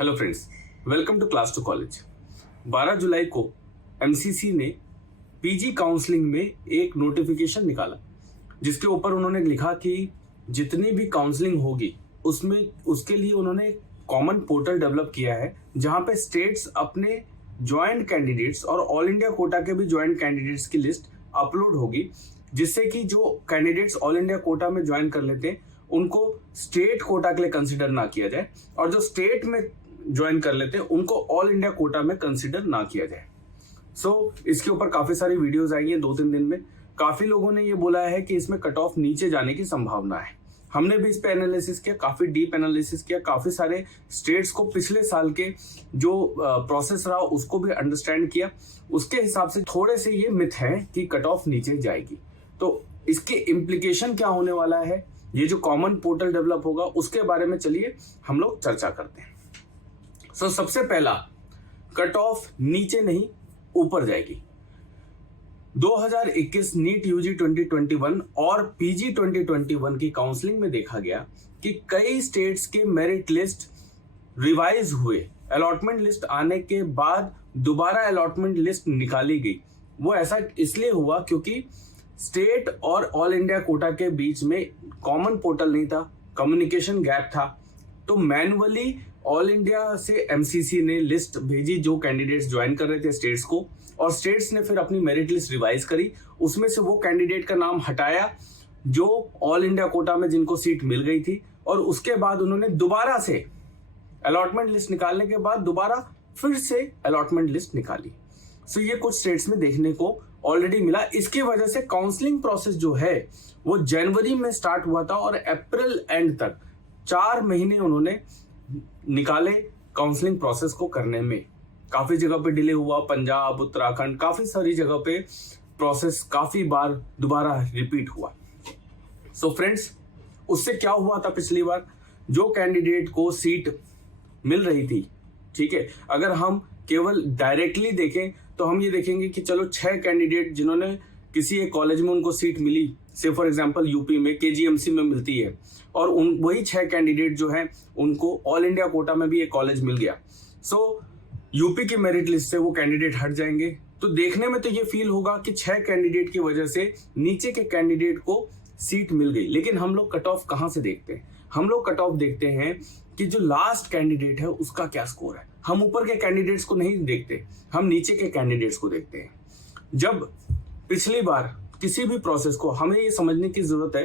Hello friends, welcome to class to college. 12 जुलाई को MCC ने पीजी काउंसलिंग में एक नोटिफिकेशन निकाला जिसके ऊपर उन्होंने लिखा कि जितनी भी काउंसलिंग होगी उसमें उसके लिए उन्होंने कॉमन पोर्टल डेवलप किया है जहां पे स्टेट्स अपने ज्वाइंट कैंडिडेट्स और ऑल इंडिया कोटा के भी ज्वाइंट कैंडिडेट्स की लिस्ट अपलोड होगी, जिससे कि जो कैंडिडेट्स ऑल इंडिया कोटा में ज्वाइन कर लेते हैं उनको स्टेट कोटा के लिए कंसिडर ना किया जाए और जो स्टेट में ज्वाइन कर लेते हैं उनको ऑल इंडिया कोटा में कंसिडर ना किया जाए। इसके ऊपर काफी सारी वीडियोस आई हैं 2-3 दिन में। काफी लोगों ने ये बोला है कि इसमें कट ऑफ नीचे जाने की संभावना है। हमने भी इस पे एनालिसिस किया, काफी डीप एनालिसिस किया, काफी सारे स्टेट्स को पिछले साल के जो प्रोसेस रहा उसको भी अंडरस्टैंड किया। उसके हिसाब से थोड़े से ये मिथ है कि कट ऑफ नीचे जाएगी। तो इसके इम्प्लीकेशन क्या होने वाला है, ये जो कॉमन पोर्टल डेवलप होगा उसके बारे में चलिए हम लोग चर्चा करते हैं। सबसे पहला, कट ऑफ नीचे नहीं ऊपर जाएगी। 2021 नीट यूजी 2021 और पीजी 2021 की काउंसलिंग में देखा गया कि कई स्टेट्स के मेरिट लिस्ट रिवाइज हुए। अलॉटमेंट लिस्ट आने के बाद दोबारा अलॉटमेंट लिस्ट निकाली गई। वो ऐसा इसलिए हुआ क्योंकि स्टेट और ऑल इंडिया कोटा के बीच में कॉमन पोर्टल नहीं था, कम्युनिकेशन गैप था। तो मैन्युअली ऑल इंडिया से एमसीसी ने लिस्ट भेजी जो कैंडिडेट्स ज्वाइन कर रहे थे स्टेट्स को, और स्टेट्स ने फिर अपनी मेरिट लिस्ट रिवाइज करी। उसमें से वो कैंडिडेट का नाम हटाया जो ऑल इंडिया कोटा में जिनको सीट मिल गई थी, और उसके बाद उन्होंने दोबारा से अलॉटमेंट लिस्ट निकालने के बाद दोबारा फिर से अलॉटमेंट लिस्ट निकाली। ये कुछ स्टेट्स में देखने को ऑलरेडी मिला। इसकी वजह से काउंसलिंग प्रोसेस जो है वो जनवरी में स्टार्ट हुआ था और अप्रैल एंड तक 4 महीने उन्होंने निकाले काउंसलिंग प्रोसेस को करने में। काफी जगह पे डिले हुआ, पंजाब, उत्तराखंड, काफी सारी जगह पे प्रोसेस काफी बार दोबारा रिपीट हुआ। फ्रेंड्स, उससे क्या हुआ था पिछली बार, जो कैंडिडेट को सीट मिल रही थी, ठीक है, अगर हम केवल डायरेक्टली देखें तो हम ये देखेंगे कि चलो 6 कैंडिडेट जिन्होंने किसी एक कॉलेज में उनको सीट मिली, से फॉर एग्जांपल यूपी में केजीएमसी में मिलती है, और वही 6 कैंडिडेट जो हैं उनको ऑल इंडिया कोटा में भी एक कॉलेज मिल गया। यूपी की मेरिट लिस्ट से वो कैंडिडेट हट जाएंगे। तो देखने में तो ये फील होगा कि 6 कैंडिडेट की वजह से नीचे के कैंडिडेट को सीट मिल गई। लेकिन हम लोग कट ऑफ कहां से देखते हैं? हम लोग कट ऑफ देखते हैं कि जो लास्ट कैंडिडेट है उसका क्या स्कोर है। हम ऊपर के कैंडिडेट्स को नहीं देखते, हम नीचे के कैंडिडेट्स को देखते हैं। जब पिछली बार किसी भी प्रोसेस को हमें ये समझने की जरूरत है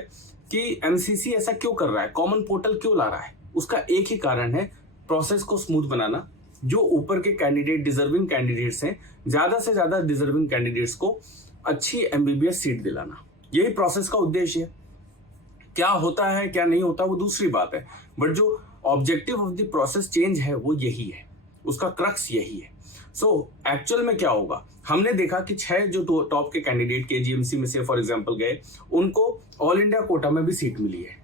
कि एमसीसी ऐसा क्यों कर रहा है, कॉमन पोर्टल क्यों ला रहा है। उसका एक ही कारण है, प्रोसेस को स्मूथ बनाना। जो ऊपर के कैंडिडेट डिजर्विंग कैंडिडेट्स हैं, ज्यादा से ज्यादा डिजर्विंग कैंडिडेट्स को अच्छी एमबीबीएस सीट दिलाना, यही प्रोसेस का उद्देश्य है। क्या होता है क्या नहीं होता वो दूसरी बात है, बट जो objective of the process change है वो यही है, उसका क्रक्स यही है। एक्चुअल में क्या होगा, हमने देखा कि 6 जो टॉप के कैंडिडेट केजीएमसी में से फॉर एग्जांपल गए, उनको ऑल इंडिया कोटा में भी सीट मिली है।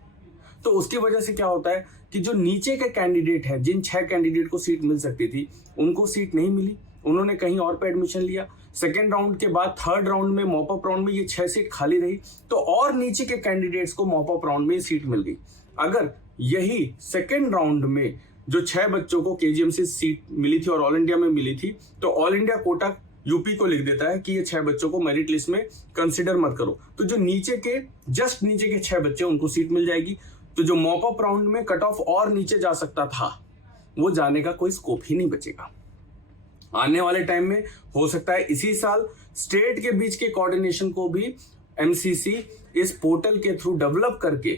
तो उसकी वजह से क्या होता है कि जो नीचे के कैंडिडेट हैं, जिन 6 कैंडिडेट को सीट मिल सकती थी उनको सीट नहीं मिली, उन्होंने कहीं और पे एडमिशन लिया। सेकेंड राउंड के बाद थर्ड राउंड में मॉप अप राउंड में ये 6 सीट खाली रही, तो और नीचे के कैंडिडेट्स को मॉप अप राउंड में सीट मिल गई। अगर यही सेकेंड राउंड में जो 6 बच्चों को केजीएमसी सीट मिली थी और ऑल इंडिया में मिली थी, तो ऑल इंडिया कोटा यूपी को लिख देता है कि ये 6 बच्चों को मेरिट लिस्ट में कंसिडर मत करो। तो जो नीचे के जस्ट नीचे के 6 बच्चे उनको सीट मिल जाएगी। तो जो मॉप अप राउंड में कट ऑफ और नीचे जा सकता था वो जाने का कोई स्कोप ही नहीं बचेगा। आने वाले टाइम में हो सकता है इसी साल स्टेट के बीच के कोऑर्डिनेशन को भी एमसीसी इस पोर्टल के थ्रू डेवलप करके,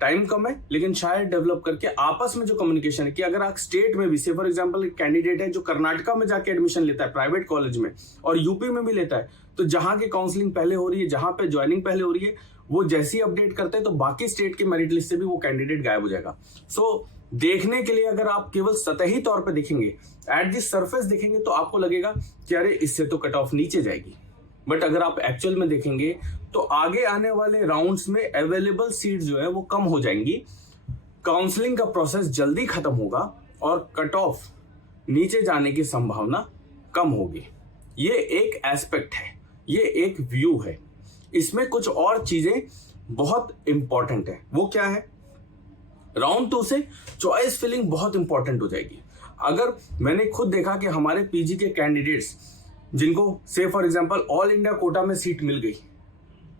टाइम कम है लेकिन शायद डेवलप करके आपस में जो कम्युनिकेशन है कि अगर आप स्टेट में भी, से फॉर एग्जांपल एक कैंडिडेट है जो कर्नाटका में जाके एडमिशन लेता है प्राइवेट कॉलेज में और यूपी में भी लेता है, तो जहां की काउंसलिंग पहले हो रही है, जहां पे ज्वाइनिंग पहले हो रही है, वो जैसे ही अपडेट करते हैं तो बाकी स्टेट के मेरिट लिस्ट से भी वो कैंडिडेट गायब हो जाएगा। देखने के लिए अगर आप केवल सतही तौर पे देखेंगे, एट द सरफेस देखेंगे, तो आपको लगेगा कि अरे इससे तो कट ऑफ नीचे जाएगी। बट अगर आप एक्चुअल में देखेंगे तो आगे आने वाले राउंड्स में अवेलेबल सीट जो है वो कम हो जाएंगी, काउंसलिंग का प्रोसेस जल्दी खत्म होगा और कट ऑफ नीचे जाने की संभावना कम होगी। ये एक एस्पेक्ट है, ये एक व्यू है। इसमें कुछ और चीजें बहुत इंपॉर्टेंट है। वो क्या है? राउंड 2 से चॉइस फिलिंग बहुत इंपॉर्टेंट हो जाएगी। अगर मैंने खुद देखा कि हमारे पीजी के कैंडिडेट्स जिनको से for example all India quota में सीट मिल गई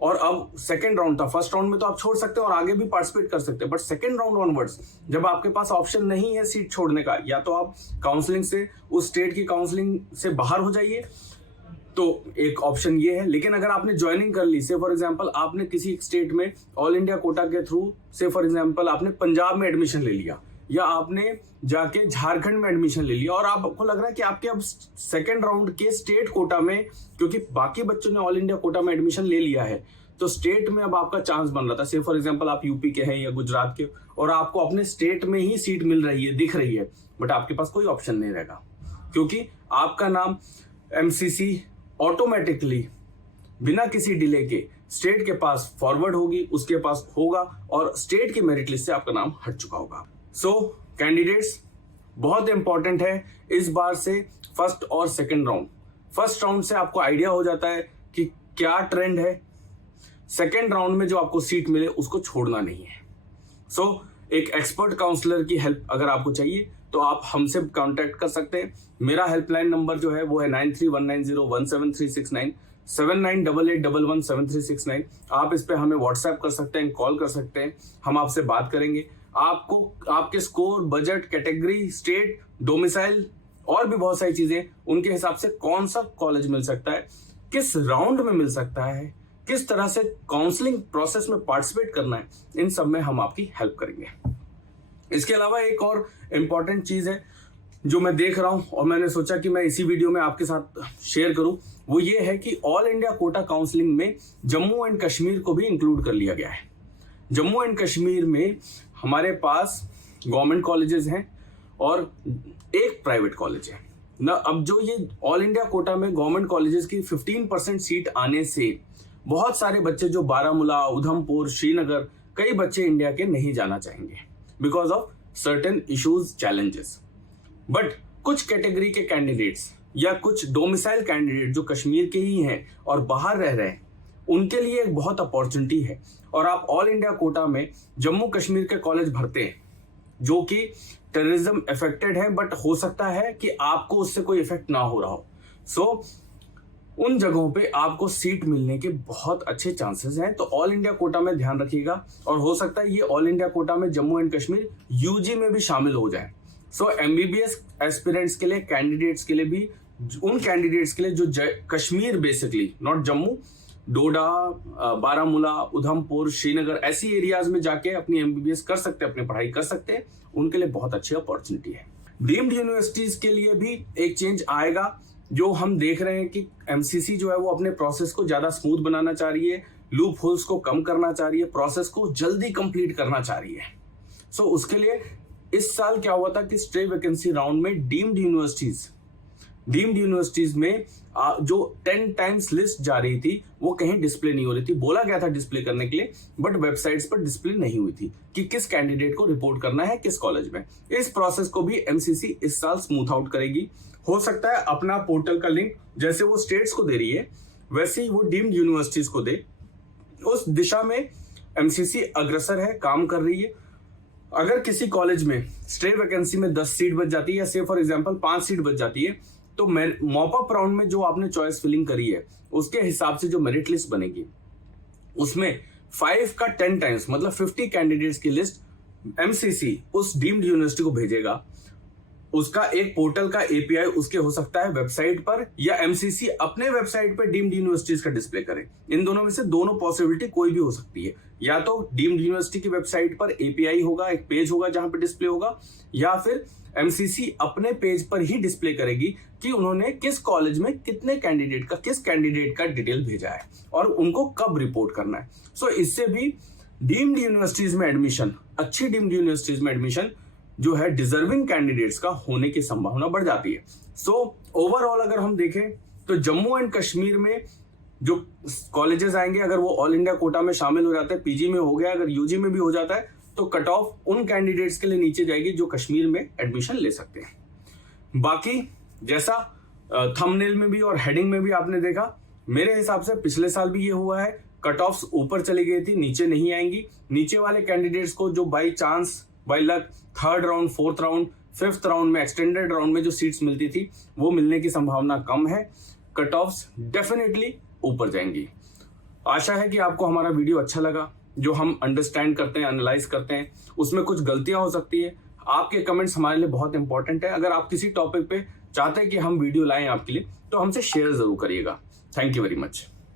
और अब सेकंड राउंड था, फर्स्ट राउंड में तो आप छोड़ सकते हैं और आगे भी पार्टिसिपेट कर सकते हैं, बट सेकंड राउंड ऑनवर्ड्स जब आपके पास ऑप्शन नहीं है सीट छोड़ने का, या तो आप काउंसलिंग से उस स्टेट की काउंसलिंग से बाहर हो जाइए, तो एक ऑप्शन ये है। लेकिन अगर आपने ज्वाइनिंग कर ली, से फॉर एग्जांपल आपने किसी स्टेट में ऑल इंडिया कोटा के थ्रू, से फॉर एग्जांपल आपने पंजाब में एडमिशन ले लिया या आपने जाके झारखंड में एडमिशन ले लिया और आपको लग रहा है कि आपके अब सेकेंड राउंड के स्टेट कोटा में, क्योंकि बाकी बच्चों ने ऑल इंडिया कोटा में एडमिशन ले लिया है, तो स्टेट में अब आपका चांस बन रहा था, से फॉर एग्जांपल आप यूपी के हैं या गुजरात के, और आपको अपने स्टेट में ही सीट मिल रही है, दिख रही है, बट आपके पास कोई ऑप्शन नहीं रहेगा क्योंकि आपका नाम एमसीसी ऑटोमेटिकली बिना किसी डिले के स्टेट के पास फॉरवर्ड होगी, उसके पास होगा और स्टेट की मेरिट लिस्ट से आपका नाम हट चुका होगा। सो कैंडिडेट्स, बहुत इंपॉर्टेंट है इस बार से फर्स्ट और सेकंड राउंड। फर्स्ट राउंड से आपको आइडिया हो जाता है कि क्या ट्रेंड है, सेकंड राउंड में जो आपको सीट मिले उसको छोड़ना नहीं है। सो एक एक्सपर्ट काउंसलर की हेल्प अगर आपको चाहिए तो आप हमसे कांटेक्ट कर सकते हैं। मेरा हेल्पलाइन नंबर जो है वो है 9319017369, 7988117369। आप इस पे हमें व्हाट्सएप कर सकते हैं, कॉल कर सकते हैं, हम आपसे बात करेंगे। आपको आपके score, budget, category, state, domicile और भी बहुत सारी चीजें, उनके हिसाब से कौन सा कॉलेज मिल सकता है, किस राउंड में मिल सकता है, किस तरह से काउंसलिंग प्रोसेस में पार्टिसिपेट करना है, इन सब में हम आपकी हेल्प करेंगे। इसके अलावा एक और इम्पॉर्टेंट चीज है जो मैं देख रहा हूं और मैंने सोचा कि मैं इसी वीडियो में आपके साथ शेयर करूं, वो ये है कि ऑल इंडिया कोटा काउंसलिंग में जम्मू एंड कश्मीर को भी इंक्लूड कर लिया गया है। जम्मू एंड कश्मीर में हमारे पास गवर्नमेंट कॉलेजेस हैं और एक प्राइवेट कॉलेज है ना। अब जो ये ऑल इंडिया कोटा में गवर्नमेंट कॉलेजेस की 15% सीट आने से बहुत सारे बच्चे जो बारामूला, उधमपुर, श्रीनगर, कई बच्चे इंडिया के नहीं जाना चाहेंगे because of certain issues, challenges. But कुछ कैटेगरी के कैंडिडेट्स या कुछ डोमिसाइल कैंडिडेट जो कश्मीर के ही हैं और बाहर रह रहे हैं, उनके लिए एक बहुत अपॉर्चुनिटी है। और आप ऑल इंडिया कोटा में जम्मू कश्मीर के कॉलेज भरते हैं जो कि टेररिज्म अफेक्टेड है, बट हो सकता है कि आपको उससे कोई इफेक्ट ना हो रहा हो। सो उन जगहों पे आपको सीट मिलने के बहुत अच्छे चांसेस हैं। तो ऑल इंडिया कोटा में ध्यान रखिएगा और हो सकता है ये ऑल इंडिया कोटा में जम्मू एंड कश्मीर यूजी में भी शामिल हो जाए। सो एमबीबीएस एस्पिरेंट्स के लिए, कैंडिडेट्स के लिए भी, उन कैंडिडेट्स के लिए जो कश्मीर बेसिकली, नॉट जम्मू, डोडा, बारामूला, उधमपुर, श्रीनगर, ऐसी एरियाज में जाके अपनी एमबीबीएस कर सकते हैं, अपनी पढ़ाई कर सकते हैं, उनके लिए बहुत अच्छी अपॉर्चुनिटी है। डीम्ड यूनिवर्सिटीज के लिए भी एक चेंज आएगा जो हम देख रहे हैं कि एमसीसी जो है वो अपने प्रोसेस को ज्यादा स्मूथ बनाना चाह रही है, लूप होल्स को कम करना चाह रही है, प्रोसेस को जल्दी कंप्लीट करना चाह रही है। सो उसके लिए इस साल क्या हुआ था कि स्टे वैकेंसी राउंड में डीम्ड यूनिवर्सिटीज में जो 10 टाइम्स लिस्ट जा रही थी वो कहीं डिस्प्ले नहीं हो रही थी। बोला गया था डिस्प्ले करने के लिए, बट वेबसाइट्स पर डिस्प्ले नहीं हुई थी कि किस कैंडिडेट को रिपोर्ट करना है किस कॉलेज में। इस प्रोसेस को भी एमसीसी इस साल स्मूथ आउट करेगी। हो सकता है अपना पोर्टल का लिंक जैसे वो स्टेट्स को दे रही है वैसे ही वो डीम्ड यूनिवर्सिटीज को दे। उस दिशा में एमसीसी अग्रसर है, काम कर रही है। अगर किसी कॉलेज में स्टे वैकेंसी में 10 सीट बच जाती है या से फॉर एग्जांपल 5 सीट बच जाती है, तो मॉप अप राउंड में जो आपने चॉइस फिलिंग करी है उसके हिसाब से जो मेरिट लिस्ट बनेगी उसमें 5 का 10 टाइम्स मतलब 50 कैंडिडेट्स की लिस्ट एमसीसी उस डीम्ड यूनिवर्सिटी को भेजेगा। उसका एक पोर्टल का एपीआई उसके हो सकता है वेबसाइट पर, या एमसीसी अपने वेबसाइट पर डीम्ड यूनिवर्सिटीज का डिस्प्ले करे। इन दोनों में से दोनों पॉसिबिलिटी कोई भी हो सकती है। या तो डीम्ड यूनिवर्सिटी की वेबसाइट पर एपीआई होगा, एक पेज होगा जहां पर डिस्प्ले होगा, या फिर एमसीसी अपने पेज पर ही डिस्प्ले करेगी कि उन्होंने किस कॉलेज में किस कैंडिडेट का डिटेल भेजा है और उनको कब रिपोर्ट करना है। सो इससे भी डीम्ड यूनिवर्सिटीज में एडमिशन, अच्छी डीम्ड यूनिवर्सिटीज में एडमिशन जो है डिजर्विंग कैंडिडेट्स का होने की संभावना बढ़ जाती है। सो ओवरऑल अगर हम देखें तो जम्मू एंड कश्मीर में जो कॉलेजेस आएंगे, अगर वो ऑल इंडिया कोटा में शामिल हो जाते हैं, पीजी में हो गया, अगर यूजी में भी हो जाता है, तो कट ऑफ उन कैंडिडेट्स के लिए नीचे जाएगी जो कश्मीर में एडमिशन ले सकते हैं। बाकी जैसा थंबनेल में भी और हेडिंग में भी आपने देखा, मेरे हिसाब से पिछले साल भी ये हुआ है, कट ऑफ्स ऊपर चली गई थी, नीचे नहीं आएंगी। नीचे वाले कैंडिडेट्स को जो by chance by luck third round, fourth round, fifth round में, एक्सटेंडेड राउंड में जो सीट्स मिलती थी वो मिलने की संभावना कम है। कट ऑफ्स डेफिनेटली ऊपर जाएंगी। आशा है कि आपको हमारा वीडियो अच्छा लगा। जो हम अंडरस्टैंड करते हैं, एनालाइज करते हैं, उसमें कुछ गलतियां हो सकती है। आपके कमेंट्स हमारे लिए बहुत इंपॉर्टेंट है। अगर आप किसी टॉपिक पे चाहते हैं कि हम वीडियो लाएं आपके लिए, तो हमसे शेयर जरूर करिएगा। Thank you very much.